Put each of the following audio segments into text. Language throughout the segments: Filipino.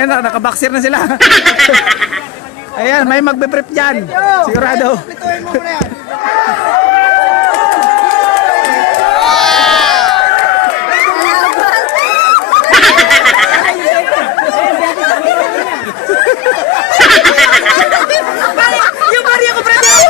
Ayan na, nakaboxer na sila. Ayan, may magbe-brief dyan. Sigurado. Yung Maria ko, brother!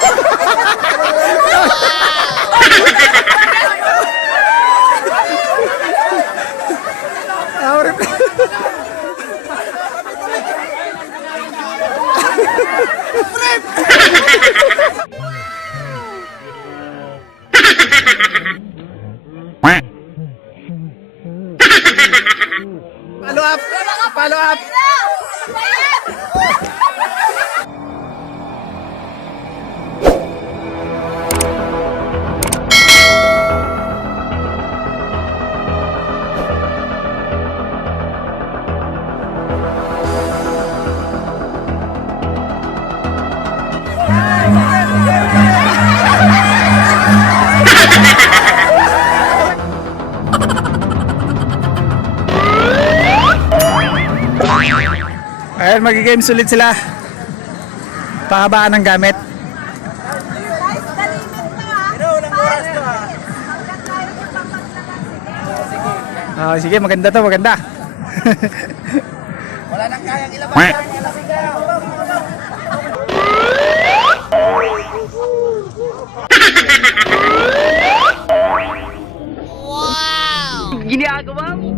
Follow up! Follow up! Ayan, mag-games ulit sila. Pahabaan ng gamit. Oh, sige, maganda to, maganda. Wala nang kayang ilabas. Wow! Ginagawa mo?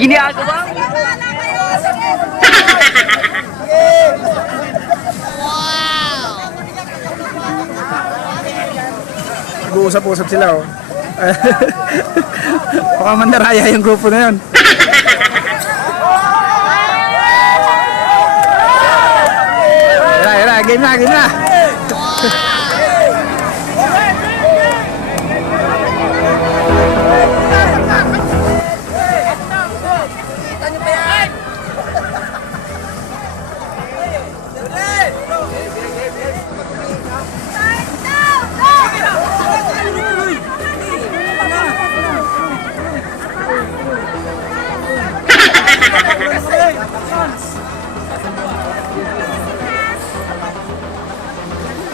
Ginagawa mo? Nag-uusap-usap sila, oh. Baka mandaraya yung grupo na yun. Game na, game na.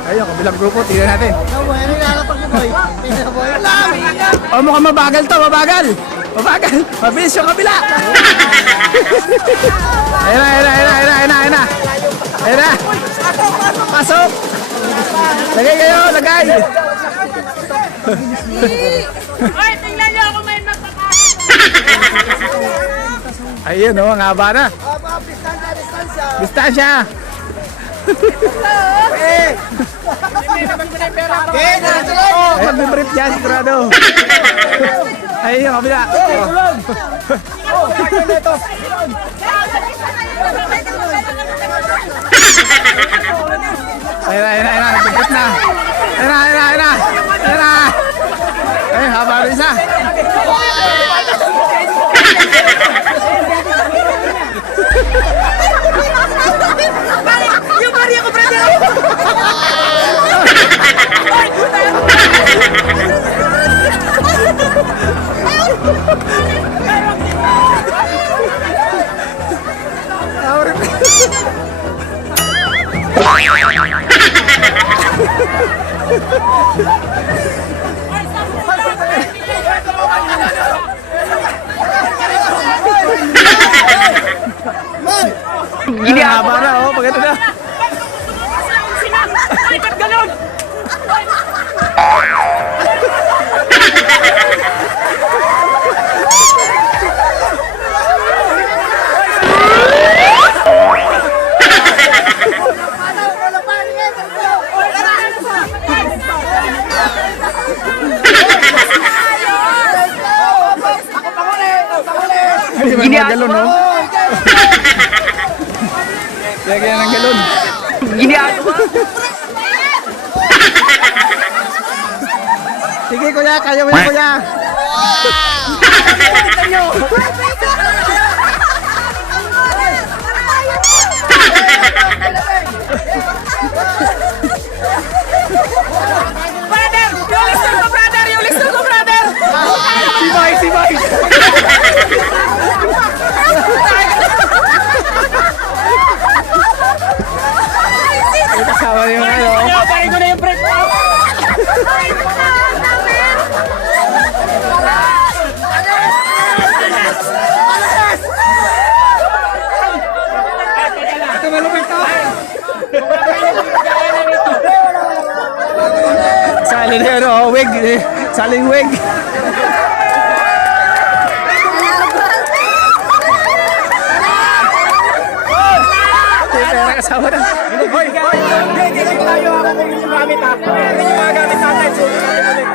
Ayun, kabilang grupo, tingnan natin. Oh, mukhang mabagal to, mabagal. Mabagal, mabilis yung kabila. Ayun na, ayun na, ayun na, ayun na, ayun na, ayun na. Ayun na. Pasok. Lagay kayo, lagay. Ay, tingnan niyo ako may nagpapasok. Ayun, oh, ang haba na. Distansya. Ayun, may brief dyan, sigurado. Ayun, yung kabila. Ayun na, ayun na, ayun na, nag-brief na. Ayun na, ayun na, ayun na. Ayun na. Ayun, haba rin isa. Yung Maria ko, brother! Haba na, oh, pagkita na. Ay, ba't ganun? May mga galon, no? Lagyan ng galon. Ginagawa? Sige, kuya, kaya mo yan, kuya. Brother! Yung lister ko, brother! Yung lister ko, brother! Si Mike, si Mike. Ito malupit to. Sali na yun, oh, wig. Saling wig. Pera kasama na. Hoy, hindi tayo ako kung yung gamit ha. Hindi yung mga gamit natin. Sulit natin ulit.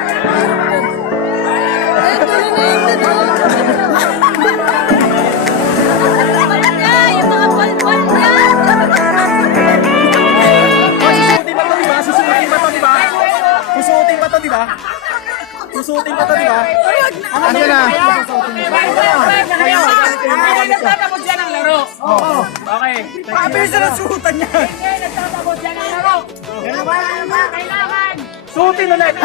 Susuotin pa to, di ba? Susuotin pa to, di ba? Ano na? Nagtatapos yan ang laro. Okay. Pabilis na nasuotan niya. Nagtatapos yan ang laro. Kailangan. Suotin ulit.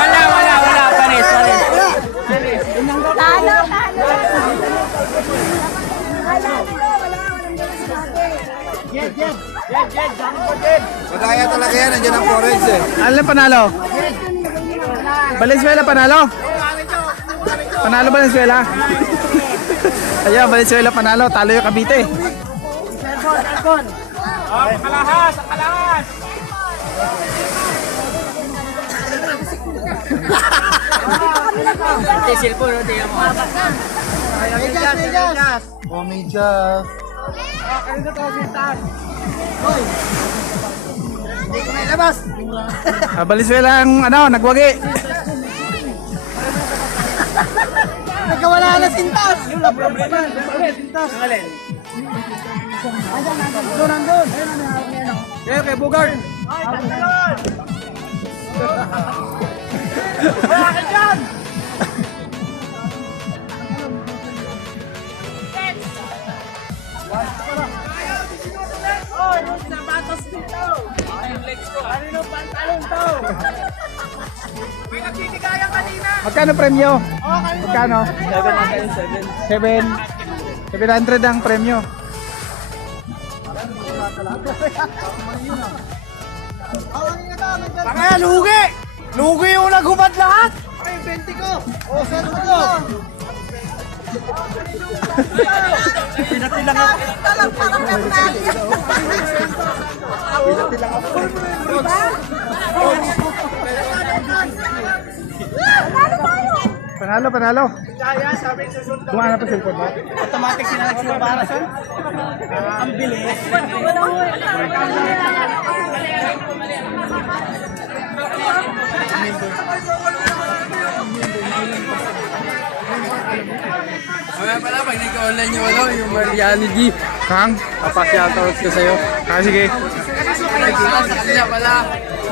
Wala. Panis. Madaya talaga yan, nandiyan ang forex eh. Ano lang panalo? Valenzuela panalo? Panalo Valenzuela? Ayan, Valenzuela panalo. Talo yung Cavite. Kalahas! Tisil po, no? Tingnan mo. Oh, medyas. Valenzuela ang nagwagi. Nagkawala na sintas! Okay, Bugard. Magkano premyo? Magkano? 700 ang premyo. Kaya lugi! Lugi yung naghubad lahat! Ay, 20 ko! Oh, saan ko? Pinatilang ako. Panalo. Kaya sabi sa susunod. Kumana pa cellphone mo? Automatic sila nagsibarasan. Ang bilis. Kaya pala, pag nag-online yung yung Mariano G. Kang? Papashoutout ko sa'yo. Sige. Sa kanya pala.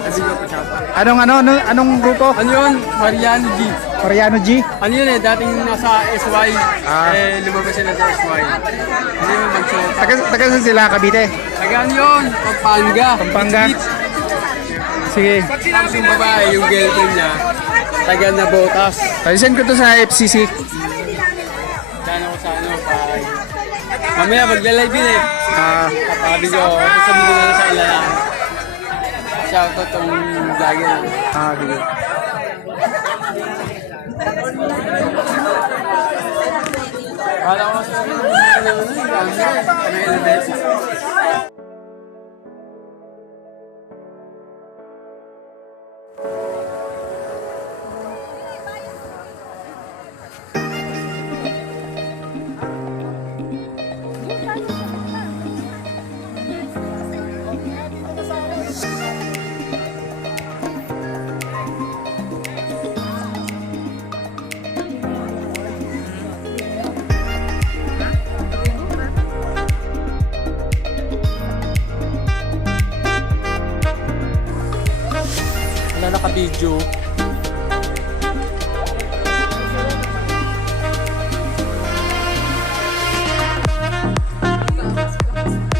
Sabi ko pa Anong grupo? Ano yun? Mariano G. Mariano G? Ano yun eh, dating nasa SY. Ah. Lumabas sila sa SY. Hindi mo mag-show. Taga saan sila, Cavite? Tagaan yun, Pampanga. Pampanga. Sige. Tapos yung babae, yung girlfriend niya, taga na Botas. Send ko to sa FCC. Daan ako sa pag... Mamaya magla-live din eh. Sabi ko, sasabihin ko na lang sa kanila. Shoutout ang vlogger. Sige. Kala ko sa naka-video.